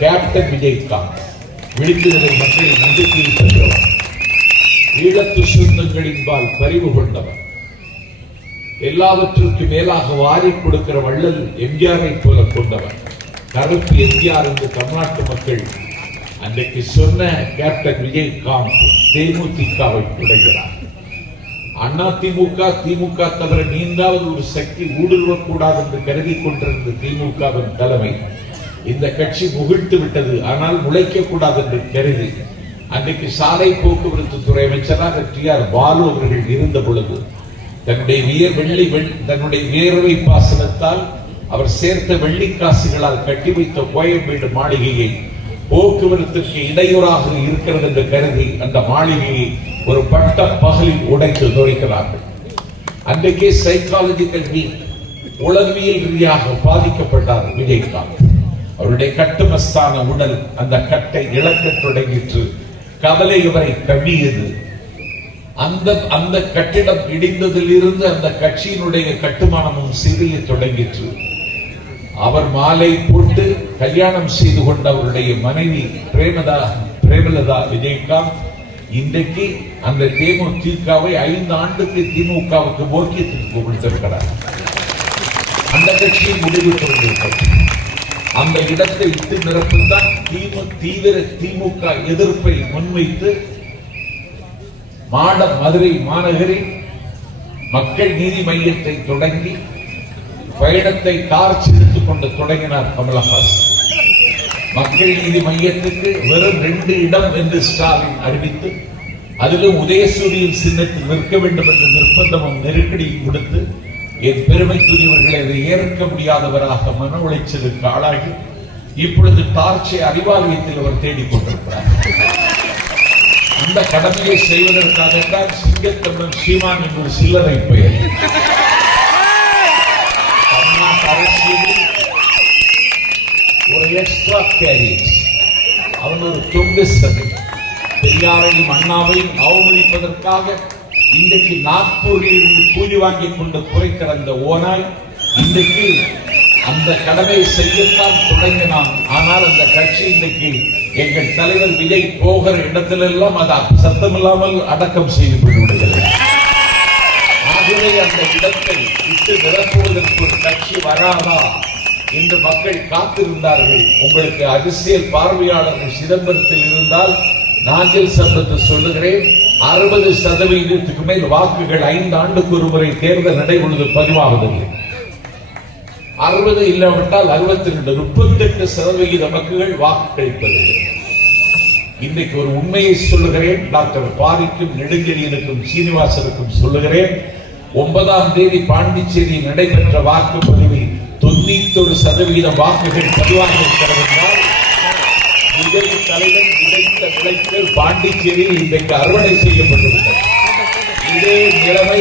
Captain Vijayakanth விழிப்புணர்வு மக்களின் நம்பிக்கையில் சென்றவர், ஈழத்து சொந்தங்களின்பால் பரிவு கொண்டவர், எல்லாவற்றுக்கும் மேலாக வாரி கொடுக்கிற வள்ளல் எம்ஜிஆரை போல கொண்டவர். கருப்பு எம்ஜிஆர் என்று தமிழ்நாட்டு மக்கள் அன்றைக்கு சொன்ன கேப்டன் விஜயகாந்த் தேமுதிகவை தொடங்கினார். அதிமுக திமுக தவிர நீந்தாவது ஒரு சக்தி ஊடுருவக்கூடாது என்று கருதி கொண்டிருந்த திமுகவின் தலைமை இந்த கட்சி முகிழ்த்து விட்டது. ஆனால் முளைக்க கூடாது என்று கருதி அன்றைக்கு சாலை போக்குவரத்து துறை அமைச்சராக டி.ஆர். பாலு அவர்கள் இருந்த பொழுது தன்னுடைய வியர்வை பாசனத்தால் அவர் சேர்த்த வெள்ளிக்காசுகளால் கட்டி வைத்த கோயம்பேடு மாளிகையை போக்குவரத்துக்கு இடையூறாக இருக்கிறது என்று கருதி அந்த மாளிகையை ஒரு பட்ட பகலில் உடைத்து நுழைக்கிறார்கள். அன்றைக்கே சைக்காலஜிக்கல் வீக் உளவியல் ரீதியாக பாதிக்கப்பட்டார் விஜயகாந்த். அவருடைய கட்டுமஸ்தான உடல் அந்த கட்டை இழக்க தொடங்கிற்று. கவலை இவரை கவ்வியது. அந்த கட்டிடம் இடிந்ததில் இருந்து அந்த கட்சியினுடைய கட்டுமானமும் சிறிய தொடங்கிற்று. அவர் மாலை போட்டு கல்யாணம் செய்து கொண்ட அவருடைய மனைவி பிரேமலதா விஜயகாந்த் இன்றைக்கு அந்த தேமுதிகவை 5 ஆண்டுக்கு திமுகவுக்கு போக்கியத்திற்கு கொடுத்திருக்கிறார். அந்த கட்சியை முடிவு கொண்டிருக்கிறது. அந்த இடத்தை இட்டு நிரப்புதான் தீவிர திமுக எதிர்ப்பை முன்வைத்து மதுரை மாநகரில் மக்கள் நீதி மையத்தை தொடங்கி பயணத்தை டார்ச் எடுத்துக் கொண்டு தொடங்கினார் கமலஹாசன். மக்கள் நீதி மையத்துக்கு வெறும் 2 இடம் என்று ஸ்டாலின் அறிவித்து அதிலும் உதயசூரியன் சின்னத்தில் நிற்க வேண்டும் என்ற நிர்பந்தமும் நெருக்கடியும் கொடுத்து என் பெருமைக்குரியவர்களை அதை ஏற்க முடியாதவராக மன உளைச்சலுக்கு ஆளாகி இப்பொழுது டார்ச்சை அறிவாலயத்தில் அவர் தேடிக்கொண்டிருக்கிறார். அந்த கடமையை செய்வதற்காகத்தான் சிங்கத்தம்மன் சீமான் என்ற ஒரு சில்லறை பெயர் தமிழ்நாட்டு அரசியலில் ஒரு எக்ஸ்ட்ரா கேரியேஜ். அவன் ஒரு தொங்கு சதை. பெரியாரையும் அண்ணாவையும் அவமதிப்பதற்காக இன்றைக்கு நாக்பூரில் இருந்து கூலி வாங்கிக் கொண்டு குறைக்கிற அந்த ஓனாய் இன்றைக்கு அந்த கடமையை செய்யத்தான் தொடங்கினான். ஆனால் அந்த கட்சி இன்றைக்கு எங்கள் தலைவர் விஜய் போகிற இடத்திலெல்லாம் அது சத்தமில்லாமல் அடக்கம் செய்யப்பட்டு விடுகிறது. ஆகவே அந்த இடத்தை விட்டு நிரப்புவதற்கு ஒரு கட்சி வராதா என்று மக்கள் காத்திருந்தார்கள். உங்களுக்கு அரசியல் பார்வையாளர்கள் சிதம்பரத்தில் இருந்தால் நாஞ்சில் சம்பத்து சொல்லுகிறேன், 60% மேல் வாக்குகள் 5 ஆண்டுக்கு ஒரு முறை தேர்தல் நடைபெறுவது பதிவாவதில்லை. 60 இல்லாவிட்டால் 62, 38% வாக்குகள் வாக்களிப்பதில்லை. இன்றைக்கு ஒரு உண்மையை சொல்லுகிறேன். டாக்டர் பாரிக்கும் நெடுஞ்செழியனுக்கும் சீனிவாசனுக்கும் சொல்லுகிறேன். 9ஆம் தேதி பாண்டிச்சேரியில் நடைபெற்ற வாக்குப்பதிவில் 91% வாக்குகள் பதிவாக இருக்கிறது என்றால் விஜய் தலைவன் விதைத்த விளைச்சல் பாண்டிச்சேரியில் இன்றைக்கு அறுவடை செய்யப்பட்டுவிட்டது. இதே நிலைமை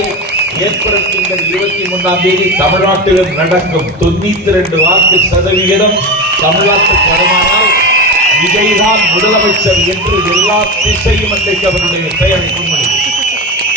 ஏப்ரல் திங்கள் 23ஆம் தேதி தமிழ்நாட்டிலும் நடக்கும். 92 வாக்கு சதவிகிதம் தமிழ்நாட்டுக்கு வருமானால் விஜய்தான் முதலமைச்சர் என்று எல்லா திசையும் அன்றைக்கு அவருடைய பெயரை முன்வைக்கும்.